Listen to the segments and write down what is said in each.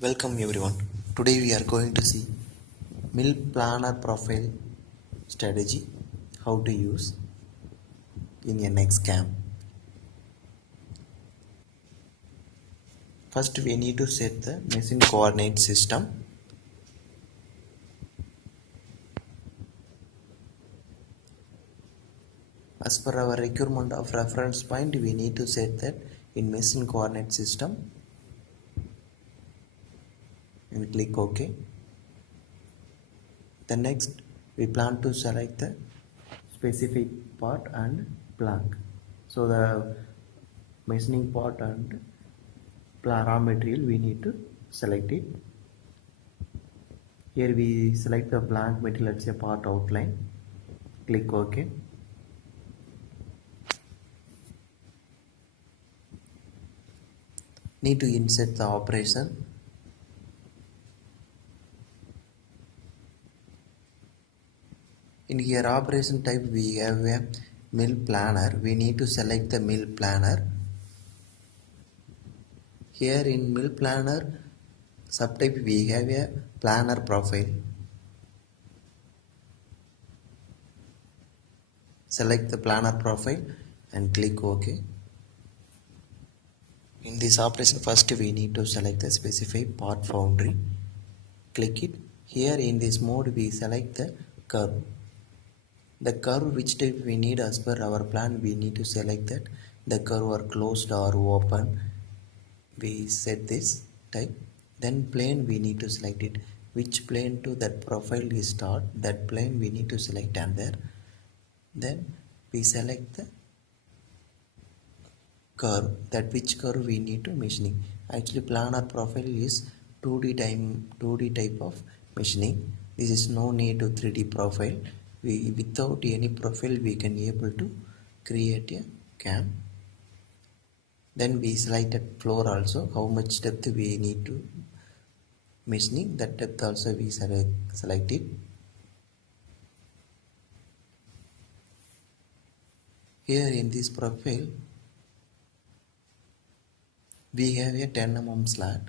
Welcome everyone. Today we are going to see mill planner profile strategy, how to use in NX cam. First we need to set the machine coordinate system. As per our requirement of reference point, we need to set that in machine coordinate system and click OK. The next we plan to select the specific part and blank. So the machining part and raw material we need to select it. Here we select the blank material, let's say part outline. Click OK. Need to insert the operation. In here operation type we have a mill planner. We need to select the mill planner. Here in mill planner subtype we have a planner profile. Select the planner profile and click OK. In this operation first we need to select the specified part boundary. Click it. Here in this mode we select the curve. The curve which type we need as per our plan, we need to select that the curve are closed or open. We set this type. Then plane we need to select it. Which plane to that profile is start, that plane we need to select under. Then we select the curve, that which curve we need to machining. Actually planar profile is 2D type of machining. This is no need to 3D profile. Without any profile we can able to create a cam. Then we selected floor also, how much depth we need to machining, that depth also we select it. Here in this profile we have a 10 mm slat,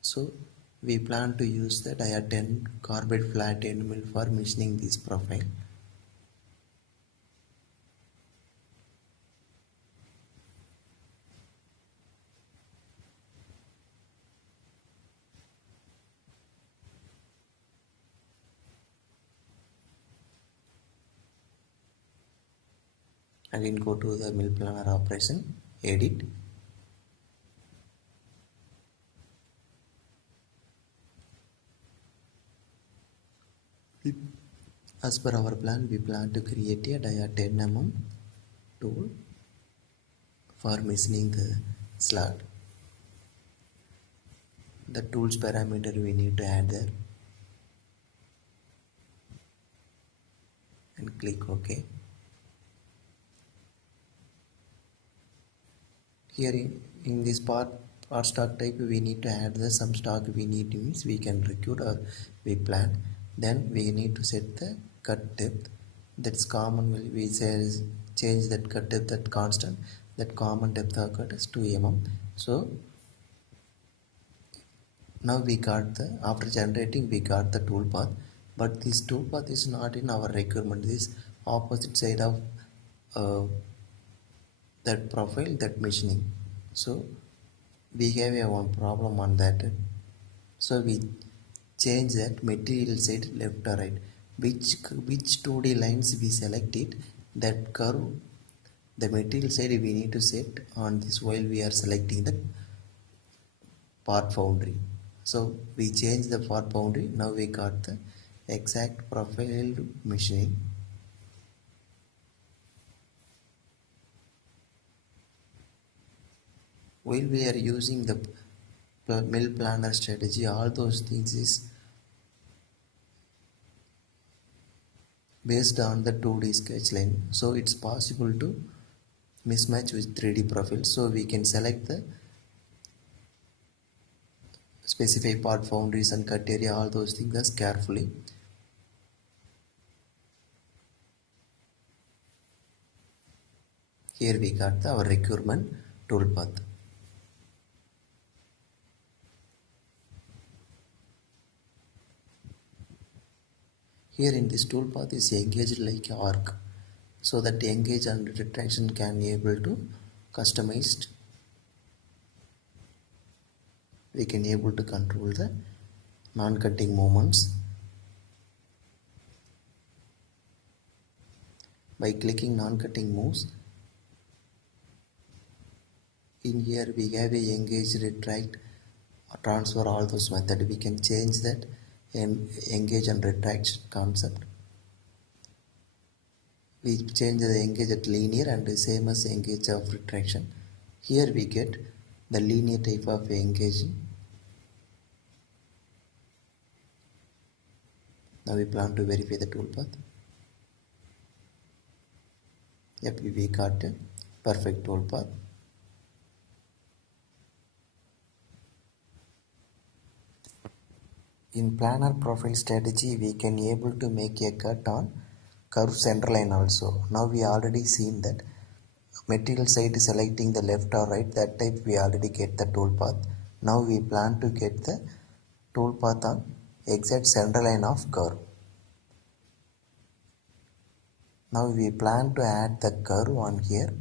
so we plan to use the dia 10 carbide flat end mill for machining this profile. Again go to the mill planner operation, edit. As per our plan, we plan to create a dia 10 mm tool for machining the slat. The tools parameter we need to add there and click OK. Here in this part stock type we need to add the some stock we need to means we can recruit or we plan. Then we need to set the cut depth, that's common. We say change that cut depth, that constant, that common depth of cut is 2 mm. So now we got the, after generating we got the tool path, but this tool path is not in our requirement. This opposite side of that profile, that machining. So we have a one problem on that. So we change that material side left or right. Which 2D lines we select it, that curve, the material side we need to set on this while we are selecting the part boundary. So we change the part boundary. Now we got the exact profile machining. While we are using the mill planner strategy, all those things is based on the 2D sketch line. So it's possible to mismatch with 3D profile. So we can select the specify part boundaries and cut area, all those things as carefully. Here we got our requirement toolpath. Here in this toolpath is engaged like a arc, so that engage and retraction can be able to customized. We can able to control the non-cutting movements by clicking non-cutting moves. In here we have a engage, retract, transfer, all those methods. We can change that and engage and retract concept. We change the engage at linear and the same as engage of retraction. Here we get the linear type of engaging. Now we plan to verify the toolpath. Yep, we got a perfect toolpath. In planar profile strategy, we can able to make a cut on curve center line also. Now we already seen that material side selecting the left or right, that type we already get the toolpath. Now we plan to get the toolpath on exact center line of curve. Now we plan to add the curve on here.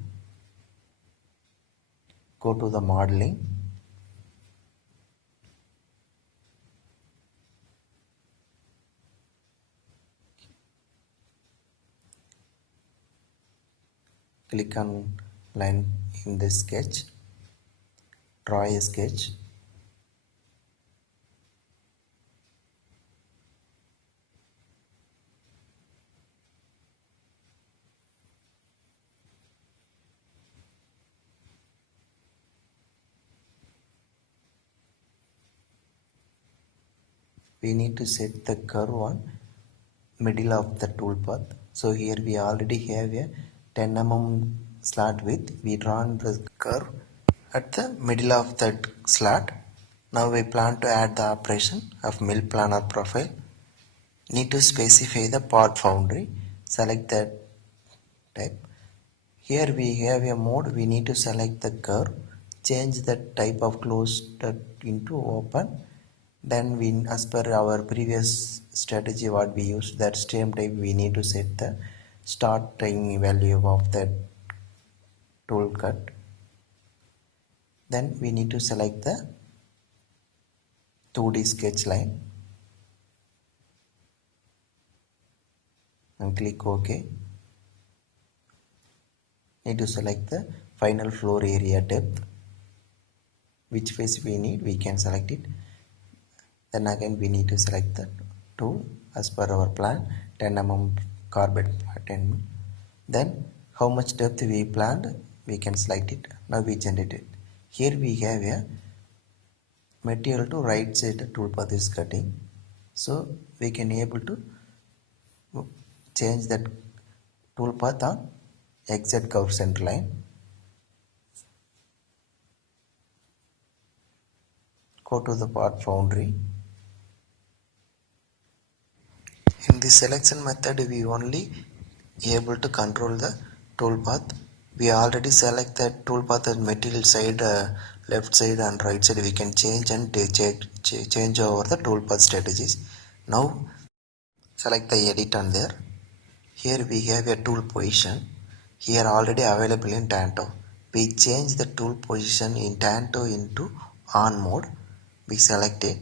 Go to the modeling. Click on line in the sketch. Draw a sketch. We need to set the curve on middle of the toolpath. So here we already have a 10 mm slot width. We drawn the curve at the middle of that slot. Now we plan to add the operation of mill planar profile. Need to specify the path boundary. Select that type. Here we have a mode. We need to select the curve. Change the type of closed into open. Then we, as per our previous strategy what we used, that same type we need to set the starting value of that tool cut. Then we need to select the 2D sketch line and click OK. Need to select the final floor area depth. Which face we need, we can select it. Then again we need to select the tool as per our plan, 10 mm carbon 10 mm. Then how much depth we planned, we can select it. Now we generate it. Here we have a material to right side the toolpath is cutting. So we can able to change that toolpath on exact curve center line. Go to the path boundary. In this selection method, we only able to control the toolpath. We already select that toolpath at material side, left side and right side. We can change and change over the toolpath strategies. Now select the edit on there. Here we have a tool position. Here already available in Tanto. We change the tool position in Tanto into on mode. We select it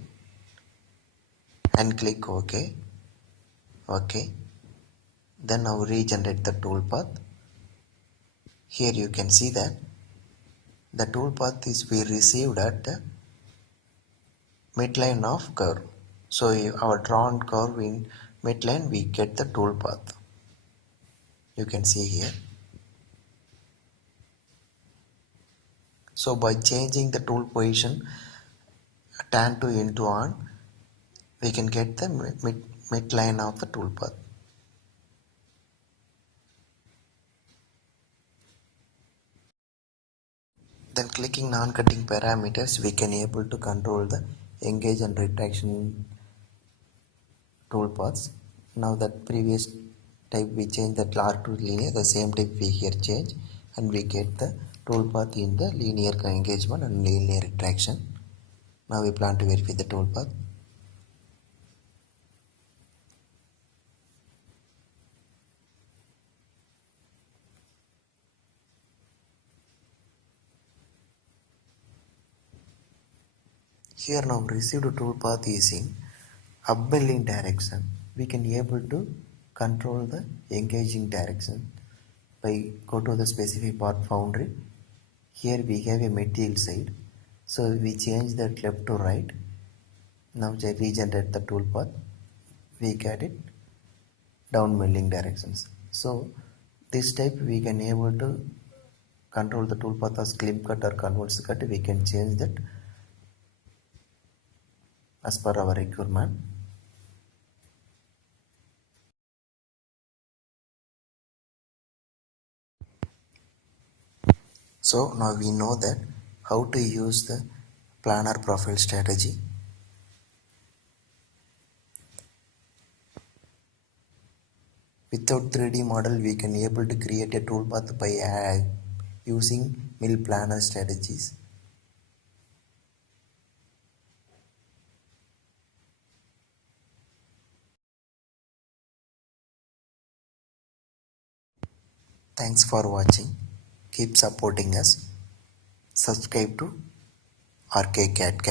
and click OK. OK. Then now regenerate the toolpath. Here you can see that the toolpath is we received at the midline of curve. So our drawn curve in midline we get the toolpath. You can see here. So by changing the tool position tan to into on, we can get the midline of the toolpath. Then clicking non-cutting parameters, we can able to control the engage and retraction toolpaths. Now that previous type we change that R to linear, the same type we here change and we get the toolpath in the linear engagement and linear retraction. Now we plan to verify the toolpath. Here now received toolpath is in up milling direction. We can able to control the engaging direction by go to the specific part foundry. Here we have a material side. So we change that left to right. Now regenerate the toolpath. We get it down milling directions. So this type we can able to control the toolpath as climp cut or converts cut. We can change that as per our requirement. So now we know that how to use the planar profile strategy. Without 3D model, we can able to create a toolpath by using mill planar strategies. Thanks for watching. Keep supporting us. Subscribe to RK CAD